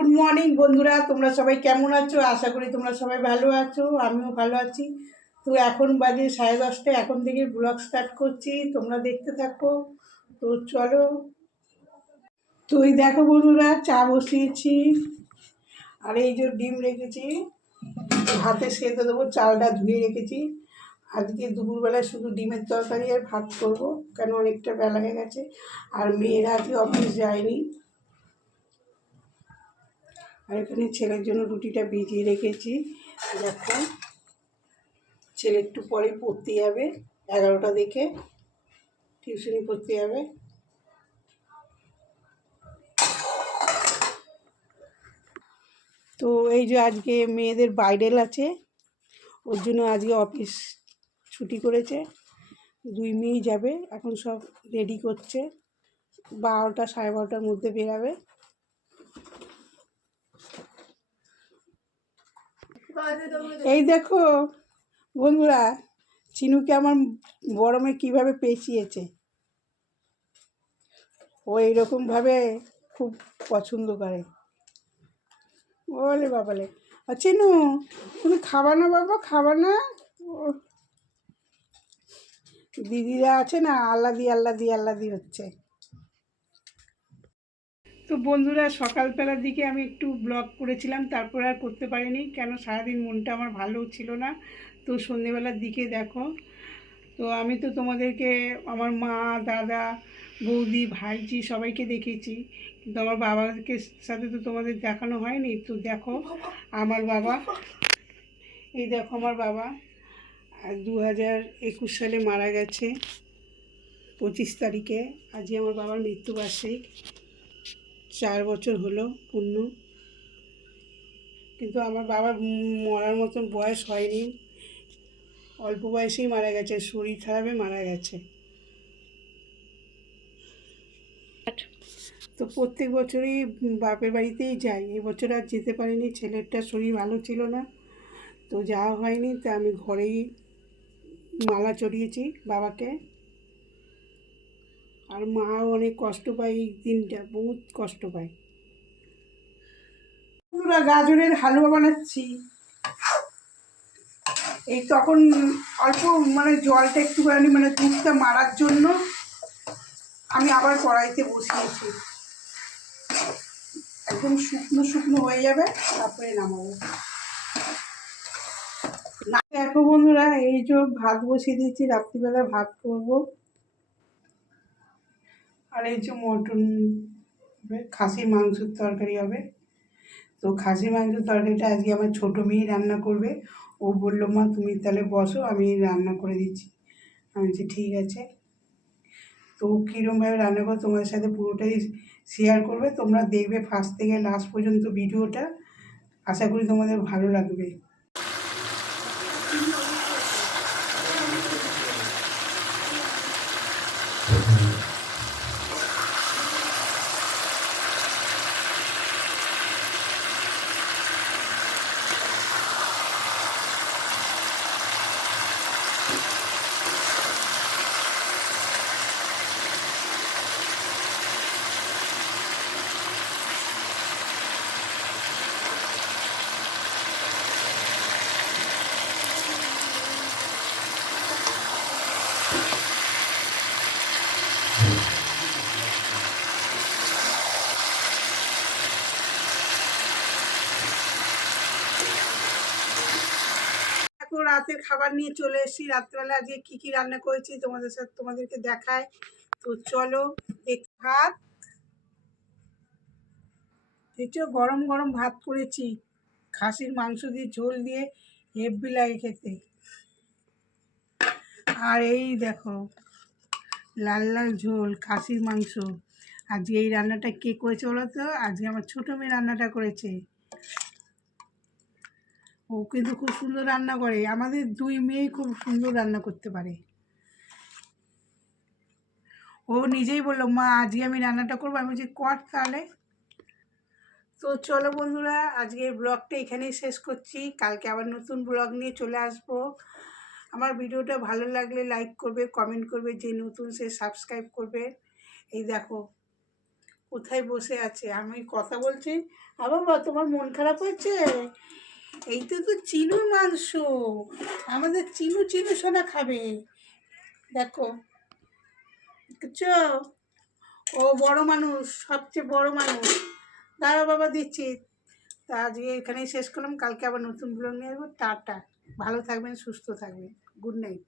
Good morning বন্ধুরা, তোমরা সবাই কেমন আছো? আশা করি তোমরা সবাই ভালো আছো, আমিও ভালো আছি। তো এখন বাজে 10:30, এখন থেকে ব্লগ স্টার্ট করছি, তোমরা দেখতে থাকো। তো চলো। তো এই দেখো বন্ধুরা, চা বসিয়েছি আর এই যে ডিম রেখেছি, ভাতে সেদ্ধ দেবো। চালটা ধুয়ে রেখেছি। আজকে দুপুরবেলায় শুধু ডিমের তরকারি আর ভাত করবো, কেন অনেকটা বেলা হয়ে গেছে। আর মেয়েরা আজকে অফিস যায়নি। আর এখানে ছেলের জন্য রুটিটা ভিজিয়ে রেখেছি। দেখো, ছেলে একটু পরে পড়তে যাবে, 11টা দেখে টিউশনি পড়তে যাবে। তো এই যে আজকে মেয়েদের বাইরেল আছে, ওর জন্য আজকে অফিস ছুটি করেছে। দুই মেয়েই যাবে, এখন সব রেডি করছে, 12টা 12:30টার মধ্যে বেরাবে। এই দেখো বন্ধুরা, চিনুকে আমার বড় মেয়ে কীভাবে পেঁচিয়েছে। ও এইরকমভাবে খুব পছন্দ করে। ওলে বাবালে, চিনু তুমি খাবা না বাবা, খাবা না? দিদিরা আছে না, আল্লাদি আল্লাদি আল্লাদি হচ্ছে। তো বন্ধুরা, সকালবেলার দিকে আমি একটু ব্লগ করেছিলাম, তারপর আর করতে পারিনি, কেন সারাদিন মনটা আমার ভালো ছিল না। তো সন্ধেবেলার দিকে দেখো, তো আমি তো তোমাদেরকে আমার মা, দাদা, বৌদি, ভাইজি সবাইকে দেখেছি, কিন্তু আমার বাবাকে সাথে তো তোমাদের দেখানো হয়নি। তো দেখো আমার বাবা, এই দেখো আমার বাবা 2021 সালে মারা গেছে, 25 তারিখে। আজকে আমার বাবার মৃত্যুবার্ষিক, 4 বছর হলো পূর্ণ। কিন্তু আমার বাবার মরার মতন বয়স হয়নি, অল্প বয়সেই মারা গেছে, শরীর খারাপে মারা গেছে। তো প্রত্যেক বছরই বাপের বাড়িতেই যাই, এবছর আর যেতে পারিনি, ছেলেরটা শরীর ভালো ছিল না, তো যাওয়া হয়নি। তা আমি ঘরেই মালা চড়িয়েছি বাবাকে। আর মাও অনেক কষ্ট পায়, এই দিনটা বহুত কষ্ট পায়। পুরো গাজরের হালুয়া বানাচ্ছি। এই তখন অল্প জলটা একটুখানি দুধটা মারার জন্য আমি আবার কড়াইতে বসিয়েছি। একদম শুকনো শুকনো হয়ে যাবে, তারপরে নামাবো। দেখো বন্ধুরা, এই যে ভাত বসিয়ে দিয়েছি, রাত্রিবেলা ভাত করব। আর এই যে মটন, খাসির মাংসের তরকারি হবে। তো খাসির মাংসের তরকারিটা আজকে আমার ছোটো মেয়ে রান্না করবে। ও বললো, মা তুমি তাহলে বসো, আমি রান্না করে দিচ্ছি। আমি বলছি ঠিক আছে। তো কীরকমভাবে রান্না করে তোমাদের সাথে পুরোটাই শেয়ার করবে, তোমরা দেখবে ফার্স্ট থেকে লাস্ট পর্যন্ত ভিডিওটা। আশা করি তোমাদের ভালো লাগবে। রাতের খাবার নিয়ে চলে এসেছি। রাত্রেবেলা আজকে কী কী রান্না করেছি তোমাদেরকে দেখায়। তো চলো। ভাত দেখছো, গরম গরম ভাত করেছি, খাসির মাংস দিয়ে ঝোল দিয়ে, হেব্বি লাগে খেতে। আর এই দেখো লাল লাল ঝোল খাসির মাংস। আজকে এই রান্নাটা কে করেছে বলো তো? আজকে আমার ছোটো মেয়ে রান্নাটা করেছে। ও কিন্তু খুব সুন্দর রান্না করে, আমাদের দুই মেয়েই খুব সুন্দর রান্না করতে পারে। ও নিজেই বললো, মা আজকে আমি রান্নাটা করবো। আমি বলছি কর তাহলে। তো চলো বন্ধুরা, আজকের ব্লগটা এখানেই শেষ করছি, কালকে আবার নতুন ব্লগ নিয়ে চলে আসবো। আমার ভিডিওটা ভালো লাগলে লাইক করবে, কমেন্ট করবে, যে নতুন সে সাবস্ক্রাইব করবে। এই দেখো কোথায় বসে আছে, আমি কথা বলছি। বাবা তোমার মন খারাপ হয়েছে? এইটা তো চিনুর মাংস, আমাদের চিনু চিনু সোনা খাবে। দেখো, দেখছো? ও বড় মানুষ, সবচেয়ে বড় মানুষ। দাঁড়াও বাবা দিচ্ছি। তা আজকে এখানেই শেষ করলাম, কালকে আবার নতুন ব্লগ নিয়ে আসবো। টাটা, ভালো থাকবেন, সুস্থ থাকবেন, গুড নাইট।